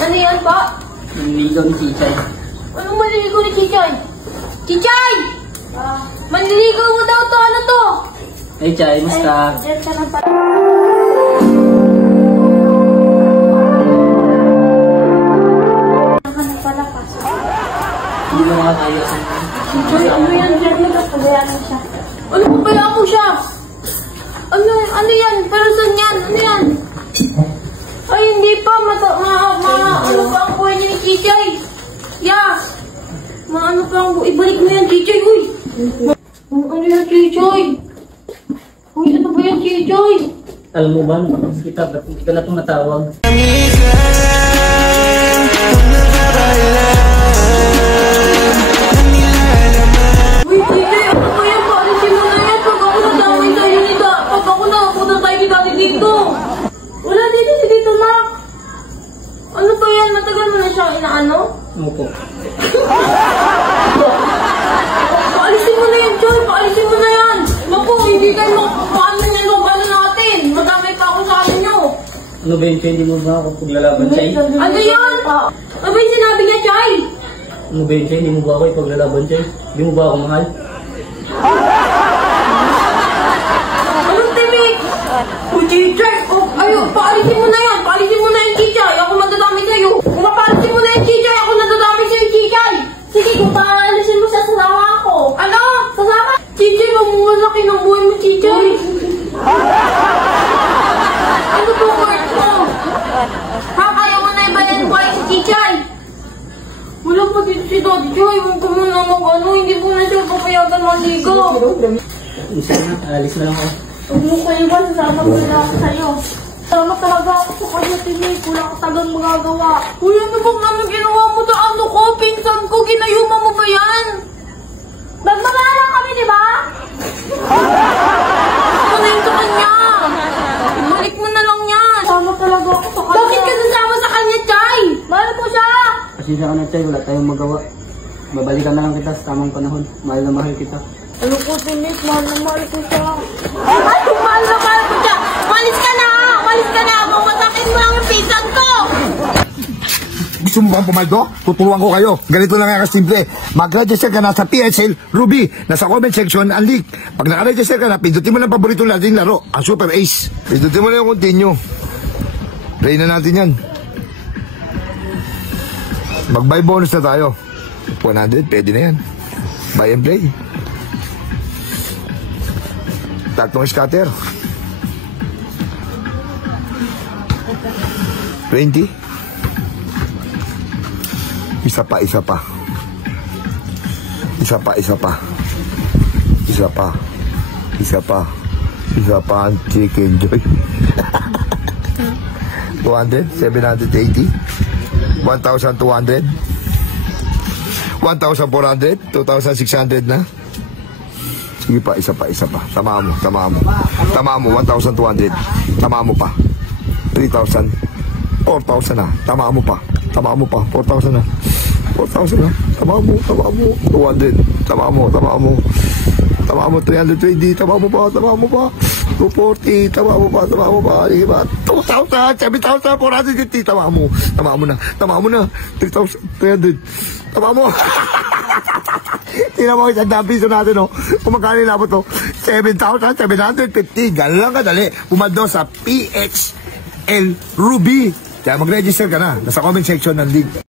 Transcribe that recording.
Ano yan po? Manliligaw ni Chichay. Anong manliligaw ni Chichay? Chichay! Manliligaw mo daw to, ano to? Hey Chay, musta? Diyan ka lang pa. Hindi mo makakaya. Chichay, ano yan? Diyan nagkapagayaan mo siya. Ano mo pala ako siya? Ano yan? Pero saan yan? Ano yan? Ay, hindi pa. Ano pa ang buhay ni Chichay? Yeah. Ano pa ang buhay? Ibalik mo yan, Chichay. Uy! Ano yan, Chichay? Uy, ano ba yan, Chichay? Alam mo ba, kita na itong natawag. Uy, Chichay, ano ba yan? Paalisin mo na yan. Pag ako nadawin sa'yo ni Da. Pag ako nakapunta tayo ni Daddy dito. Wala dito si Tito Mac. Ano ba yan? Matagal mo na siyang inaano? Opo. Paalisin mo na yan, Joy! Paalisin mo na yan! Naku, hindi kayo paano yan ano natin? Madamay pa ako sa akin nyo! Ano ba yun, Chay? Hindi mo ba ako paglalaban, Chay? Ano yan? Ano ba yung sinabi niya, Chay? Ano ba yun, Chay? Hindi mo ba ako ipaglalaban, Chay? Hindi mo ba ako mahal? Anong timik? O, Chichay! Ayun, paalisin mo na yan! Paalisin mo na yan, Chichay! Ako madadami sa'yo! Kung paalisin mo na yan, Chichay! Ako nadadami sa'yo, Chichay! Sige, kung paalisin mo sa sasama ako! Ano? Sasama? Chichay, mamumalaki ng buhay mo, Chichay! Ano po work mo? Ha, kaya mo na ibayan buhay si Chichay? Wala pa dito si Daddy Joy. Huwag ko muna mag-ano. Hindi po na siya papayagan maligo. Isa na, alis na lang ako. Huwag mo kayo ba? Sasama ko na ako sa'yo. Sama talaga ako sa kanya, Timmy. Wala ka tagang magagawa. Uy, ano bang naman ginawa mo sa ano ko? Pinsan ko, ginayuma mo ba yan? Magmamahal kami, di ba? Ako na yun sa kanya. Balik mo na lang yan. Sama talaga ako sa kanya. Bakit ka nasama sa kanya, Chay? Mahal ko siya. Pasensya ka na, Chay. Wala tayong magawa. Babalikan na lang kita sa tamang panahon. Mahal na mahal kita. Ano po, Timmy? Mahal na mahal ko siya. Ay, mahal na mahal ko siya. Malis ka na! Malis ka na! Mamasakin mo lang yung pinsan ko! Gusto mo bang pumaldo? Tuturuan ko kayo. Ganito lang nga kasimple. Mag-register ka na sa PSL Ruby. Nasa comment section ang link. Pag naka-register ka na, pindutin mo lang paborito nating laro, ang Super Ace. Pindutin mo lang yung continue. Play na natin yan. Mag-buy bonus na tayo. 100, pwede na yan. Buy and play. Tatlong scatter. 20. Isa pa. Isa pa ang Chicken Joy. 200, 780, 1,200, 1,400, 2,600 na. Sige pa, isa pa. Tama mo, 1,200. Tama mo pa. 3,000, 4,000 na. Tama mo pa, 4,000 na. 4,000 na. Tama mo. 200. Tama mo. 320. Tama mo pa. 240. Tama mo pa. Sige ba? 2,000. 7,000. 450. Tama mo na. 3,300. Tama mo. Tingnan mo isang piso natin, no? Kung magkano inabot, no? 7,750. Ganun lang kadali. Pumaldo sa PHL Ruby. Kaya mag-register ka na. Nasa comment section ng link.